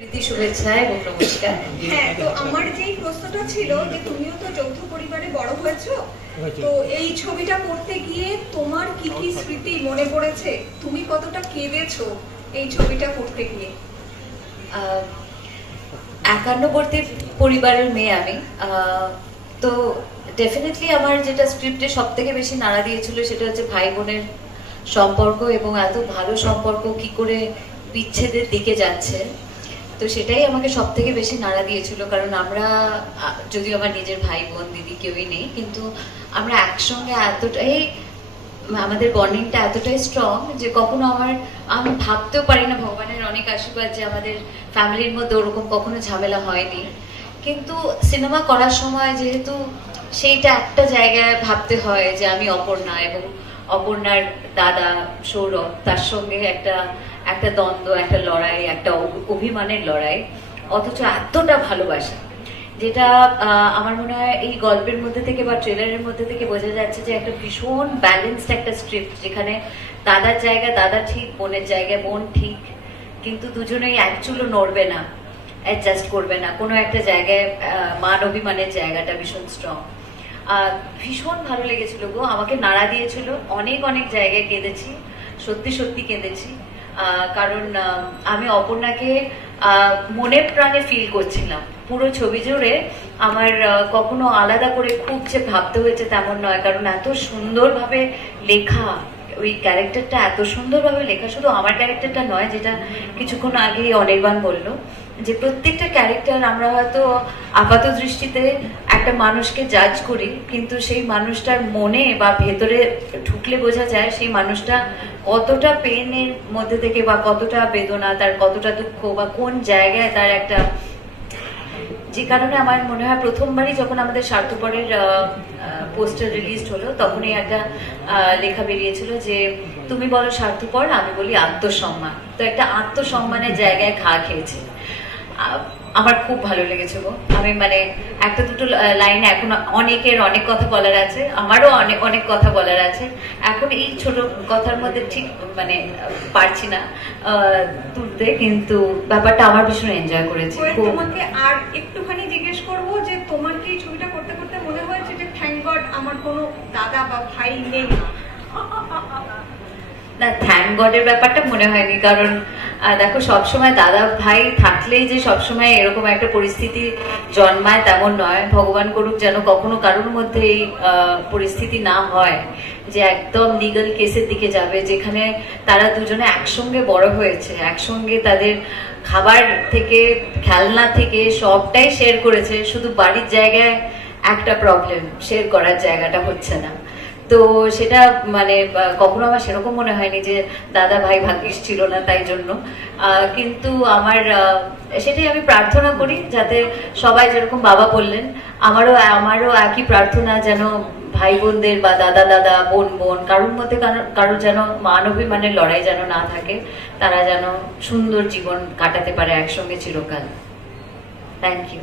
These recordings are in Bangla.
প্রীতি শুভেচ্ছা এবং নমস্কার। হ্যাঁ, তো আমার যেই প্রশ্নটা ছিল যে তুমিও তো যৌথ পরিবারে বড় হয়েছো, তো এই ছবিটা করতে গিয়ে তোমার কি কি স্মৃতি মনে পড়েছে? তুমি কতটা কেঁদেছো এই ছবিটা করতে গিয়ে? একান্নবর্তী পরিবারের মেয়ে আমি, তো ডেফিনেটলি আমার যেটা স্ক্রিপ্টে সব থেকে বেশি নাড়া দিয়েছিল সেটা হচ্ছে ভাই বোনের সম্পর্ক, এবং এত ভালো সম্পর্ক কি করে বিচ্ছেদের দিকে যাচ্ছে। তো সেটাই আমাকে সব থেকে বেশি নাড়া দিয়েছিল, কারণ আমরা যদিও আমার নিজের ভাই বোন দিদি কেউই নেই, কিন্তু আমরা একসঙ্গে এতটাই, আমাদের বন্ডিংটা এতটাই স্ট্রং যে কখনো আমি ভাবতেও পারি না, ভগবানের অনেক আশীর্বাদ যে আমাদের ফ্যামিলির মধ্যে ওরকম কখনো ঝামেলা হয়নি। কিন্তু সিনেমা করার সময় যেহেতু সেইটা একটা জায়গায় ভাবতে হয় যে আমি অপর্ণা এবং অপর্ণার দাদা সৌরভ, তার সঙ্গে একটা একটা দ্বন্দ্ব, একটা লড়াই, একটা অভিমানের লড়াই, অথচ এতটা ভালোবাসা, যেটা আমার মনে হয় এই গল্পের মধ্যে থেকে বা ট্রেলারের মধ্যে থেকে বোঝা যাচ্ছে যে একটা ভীষণ ব্যালেন্সড একটা স্ক্রিপ্ট, যেখানে দাদার জায়গায় দাদা ঠিক, বোনের জায়গায় বোন ঠিক, কিন্তু দুজনেই একচুলও নড়বে না, অ্যাডজাস্ট করবে না কোনো একটা জায়গায়। মান অভিমানের জায়গাটা ভীষণ স্ট্রং। ভীষণ ভালো লেগেছিল গো, আমাকে নাড়া দিয়েছিল, অনেক অনেক জায়গায় কেঁদেছি, সত্যি সত্যি কেঁদেছি। কারণ আমি অপর্ণাকে মনে প্রাণে ফিল করছিলাম পুরো ছবি জুড়ে। আমার কখনো আলাদা করে খুব যে ভাবতে হয়েছে তেমন নয়, কারণ এত সুন্দরভাবে লেখা ওই ক্যারেক্টারটা, এত সুন্দরভাবে লেখা। শুধু আমার ক্যারেক্টারটা নয়, যেটা কিছুক্ষণ আগেই অনির্বাণ বললো, যে প্রত্যেকটা ক্যারেক্টার আমরা হয়তো আপাত দৃষ্টিতে একটা মানুষকে জাজ করি, কিন্তু সেই মানুষটার মনে বা ভেতরে ঢুকলে বোঝা যায় সেই মানুষটা কতটা পেনের মধ্যে থেকে, বা কতটা বেদনা, তার কতটা দুঃখ, বা কোন জায়গায় তার একটা, যে কারণে আমার মনে হয় প্রথমবারই যখন আমাদের স্বার্থপরের পোস্টার রিলিজ হলো, তখনই একটা লেখা বেরিয়েছিল যে তুমি বলো স্বার্থপর, আমি বলি আত্মসম্মান। তো একটা আত্মসম্মানের জায়গায় ঘা খেয়েছে। আমার খুব ভালো লেগেছে গো। আমি মানে একটা দুটো লাইনে, এখন অনেকের অনেক কথা বলার আছে, আমারও অনেক অনেক কথা বলার আছে, এখন এই ছোট কথার মধ্যে ঠিক মানে পারছি না তুলতে, কিন্তু ব্যাপারটা আমার ভীষণ এনজয় করেছি। তোমাকে আর একটুখানি জিজ্ঞেস করব যে তোমার কি ছবিটা করতে করতে মনে হয়েছে যে থ্যাংক গড আমার কোনো দাদা বা ভাই নেই? না, থ্যাংক গডের ব্যাপারটা মনে হয়নি, কারণ দেখো সবসময় দাদা ভাই থাকলেই যে সবসময় এরকম একটা পরিস্থিতি জন্মায় তেমন নয়। ভগবান করুক যেন কখনো কারোর মধ্যে এই পরিস্থিতি না হয় যে একদম লিগাল কেসের দিকে যাবে, যেখানে তারা দুজনে একসঙ্গে বড় হয়েছে, একসঙ্গে তাদের খাবার থেকে খেলনা থেকে সবটাই শেয়ার করেছে, শুধু বাড়ির জায়গায় একটা প্রবলেম, শেয়ার করার জায়গাটা হচ্ছে না। তো সেটা মানে কখনো আমার সেরকম মনে হয়নি যে দাদা ভাই ভাগ্যিস ছিল না তাই জন্য। কিন্তু সেটাই আমি প্রার্থনা করি, যাতে সবাই যেরকম বাবা বললেন, আমারও একই প্রার্থনা, যেন ভাই বোনদের বা দাদা দাদা, বোন বোন, কারোর মধ্যে কারোর যেন মানবিমানের লড়াই যেন না থাকে, তারা যেন সুন্দর জীবন কাটাতে পারে একসঙ্গে চিরকাল। Thank you.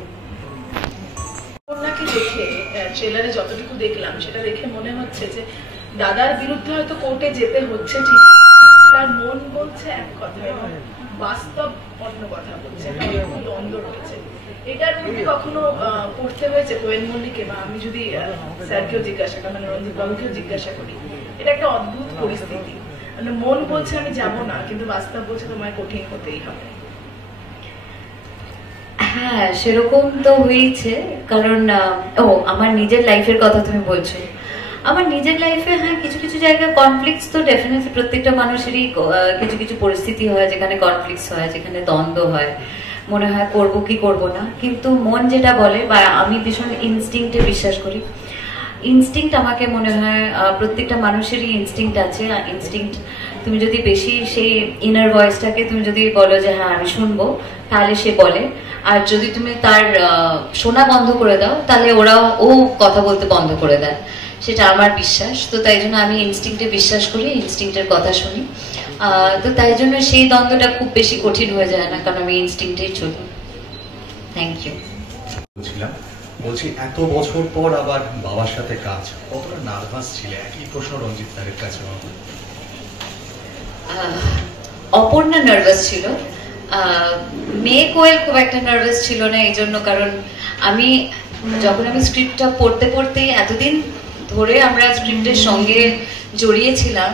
অপর্ণাকে দেখে ট্রেলারে যতটুকু দেখলাম, সেটা দেখে মনে হচ্ছে যে দাদার বিরুদ্ধে হয়তো কোর্টে যেতে হচ্ছে ঠিকই, তার মন বলছে এক কথা এবং বাস্তব অন্য কথা বলছে, এরকম দ্বন্দ্ব রয়েছে। এটার মধ্যে কখনো পড়তে হয়েছে কোয়েল মল্লিকে, বা আমি যদি স্যারকেও জিজ্ঞাসা করি, মানে রঞ্জিত বাবুকেও জিজ্ঞাসা করি, এটা একটা অদ্ভুত পরিস্থিতি, মানে মন বলছে আমি যাবো না, কিন্তু বাস্তব বলছে তোমায় কঠিন হতেই হবে। হ্যাঁ, সেরকম তো হয়েছে, কারণ আমার নিজের লাইফের কথা তুমি বলছো। আমার নিজের লাইফে হ্যাঁ, কিছু কিছু জায়গায় কনফ্লিক্টস তো ডেফিনেটলি প্রত্যেকটা মানুষেরই কিছু কিছু পরিস্থিতি হয় যেখানে কনফ্লিক্টস হয়, যেখানে দ্বন্দ্ব হয়, মনে হয় করব কি করব না, কিন্তু মন যেটা বলে, বা আমি ভীষণ ইনস্টিংক্টে বিশ্বাস করি। ইনস্টিংক্ট আমাকে মনে হয় প্রত্যেকটা মানুষেরই ইনস্টিংক্ট আছে। ইনস্টিংক্ট তুমি যদি বেশি সেই ইনার ভয়েসটাকে তুমি যদি বলো যে হ্যাঁ আমি শুনবো, তাহলে সে বলে। আর যদি তুমি তার শোনা বন্ধ করে দাও, তাহলে ও কথা বলতে বন্ধ করে দেয়, সেটা আমার বিশ্বাস। তো তাই জন্য আমি ইনস্টিংক্টে বিশ্বাস করি, ইনস্টিংক্টের কথা শুনি। তো তাই জন্য সেই দ্বন্দ্বটা খুব বেশি কঠিন হয়ে যায় না, কারণ আমি ইনস্টিংক্টেই চলি। Thank you. বলছি এত বছর পর আবার বাবার সাথে কাজ, কতটা নার্ভাস ছিলে? একই প্রশ্ন রঞ্জিত স্যারের কাছে। অপর্ণা নার্ভাস ছিল, মেয়ে কোয়েল খুব একটা নার্ভাস ছিল না এই জন্য, কারণ যখন আমি স্ক্রিপ্টটা পড়তে পড়তে এতদিন ধরে আমরা স্ক্রিপ্টের সঙ্গে জড়িয়েছিলাম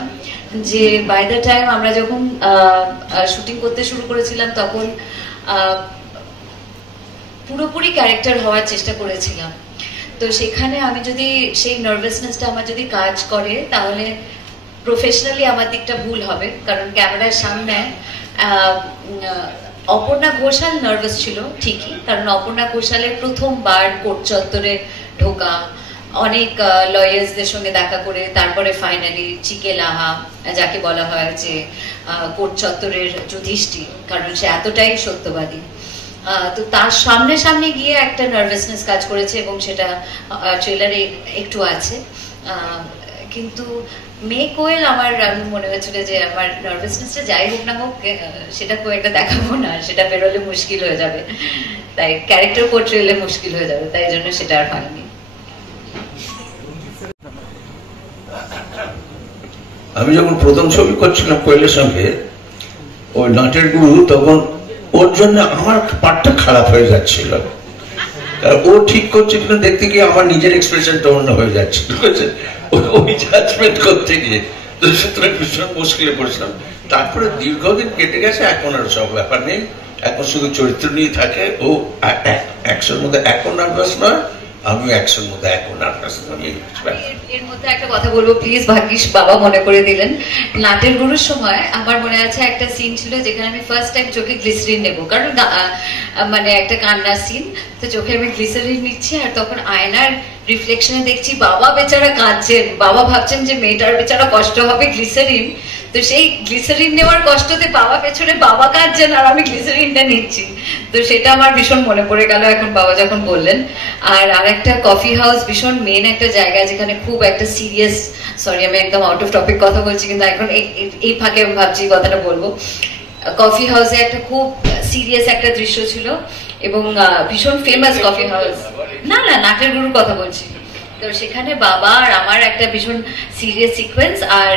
যে বাই দ্য টাইম আমরা যখন শুটিং করতে শুরু করেছিলাম তখন পুরোপুরি ক্যারেক্টার হওয়ার চেষ্টা করেছিলাম। তো সেখানে আমি যদি সেই নার্ভাসনেসটা আমার যদি কাজ করে তাহলে প্রফেশনালি আমার দিকটা ভুল হবে, কারণ ক্যামেরার সামনে অপর্ণা ঘোষাল নার্ভাস ছিল ঠিকই, কারণ অপর্ণা ঘোষালের প্রথমবার কোর্ট চত্বরে ঢোকা, অনেক লয়ার্সদের সঙ্গে দেখা করে তারপরে ফাইনালি চিকে লাহা, যাকে বলা হয় যে কোর্ট চত্বরের যুধিষ্ঠির, কারণ সে এতটাই সত্যবাদী। তো তার সামনে সামনে গিয়ে একটা নার্ভাসনেস কাজ করেছে এবং সেটা ট্রেলারে একটু আছে। কিন্তু মেয়ে কোয়েল আমি মনে হয়েছিল যে আমার নার্ভাসনেসটা যাই হোক না হোক সেটা খুব একটা দেখাবো না, সেটা বেরোলে মুশকিল হয়ে যাবে, তাই ক্যারেক্টার পোর্ট্রেলে মুশকিল হয়ে যাবে, তাই জন্য সেটা আর হয়নি। আমি যখন প্রথম ছবি করছিলাম কোয়েলের সঙ্গে ওই নাটের গুরু, তখন ওর জন্য আমার পার্টটা খারাপ হয়ে যাচ্ছিল, ও ঠিক করছে কিনা দেখতে গিয়ে আমার নিজের এক্সপ্রেশনটা অন্য হয়ে যাচ্ছে, ওই জাজমেন্ট করতে গিয়ে। তো সুতরাং ভীষণ মুশকিলে পড়ছিলাম। তারপরে দীর্ঘদিন কেটে গেছে, এখন আর সব ব্যাপার নেই, এখন শুধু চরিত্র নিয়ে থাকে। ও অ্যাকশনের মধ্যে এখন নার্ভাস নয়, আমিও অ্যাকশনের মধ্যে এখন নার্ভাস নয়। এর মধ্যে একটা কথা বলবো প্লিজ, ভাগ্যিস বাবা মনে করে দিলেন। নাটের গুরুর সময় আমার মনে আছে একটা সিন ছিল যেখানে আমি ফার্স্ট টাইম চোখে গ্লিসারিন নেবো, কারণ মানে একটা কান্নার সিন, তো চোখে আমি গ্লিসারিন নিচ্ছি আর তখন আয়নার রিফ্লেকশনে দেখছি বাবা বেচারা কাঁদছেন, বাবা ভাবছেন যে মেয়েটার বেচারা কষ্ট হবে গ্লিসারিন, তো সেই গ্লিসারিন নেওয়ার কষ্টতে বাবা পেছনে বাবা কাঁদছেন আর আমি গ্লিসারিনটা নিচ্ছি। তো সেটা আমার ভীষণ মনে পড়ে গেল এখন বাবা যখন বললেন। আর আরেকটা কফি হাউস ভীষণ মেন একটা জায়গা যেখানে খুব একটা সিরিয়াস, সরি আমি একদম আউট অফ টপিক কথা বলছি কিন্তু এখন এই ফাঁকে আমি ভাবছি কথাটা বলবো। কফি হাউসে একটা খুব সিরিয়াস একটা দৃশ্য ছিল এবং ভীষণ ফেমাস কফি হাউস, না না নাটের গুরুর কথা বলছি। তো সেখানে বাবা আর আমার একটা ভীষণ সিরিয়াস সিকোয়েন্স, আর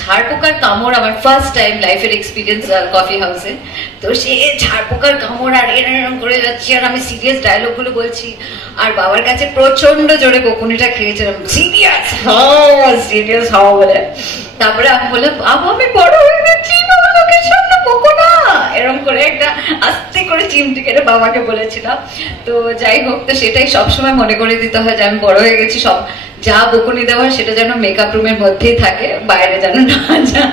ঝাড়পোকার কামড় আমার ফার্স্ট টাইম লাইফের এক্সপিরিয়েন্স কফি হাউসে। তো সে ঝাড়পোকার কামড় আর এরকম করে যাচ্ছি আর আমি সিরিয়াস ডায়লগ গুলো বলছি আর বাবার কাছে প্রচন্ড জোরে বকুনিটা খেয়েছিলাম, সিরিয়াস হও সিরিয়াস হও বলে। তারপরে আমি বললাম বাবা আমি বড় হয়ে গেছি, লোকের সামনে বকো না, এরকম করে একটা আস্তে করে চিমটি কেটে বাবাকে বলেছিলাম। তো যাই হোক, তো সেটাই সবসময় মনে করে দিতে হয় যে আমি বড় হয়ে গেছি, সব যা বকুনি দেওয়ার সেটা যেন মেকআপ রুমের মধ্যেই থাকে, বাইরে যেন না যায়।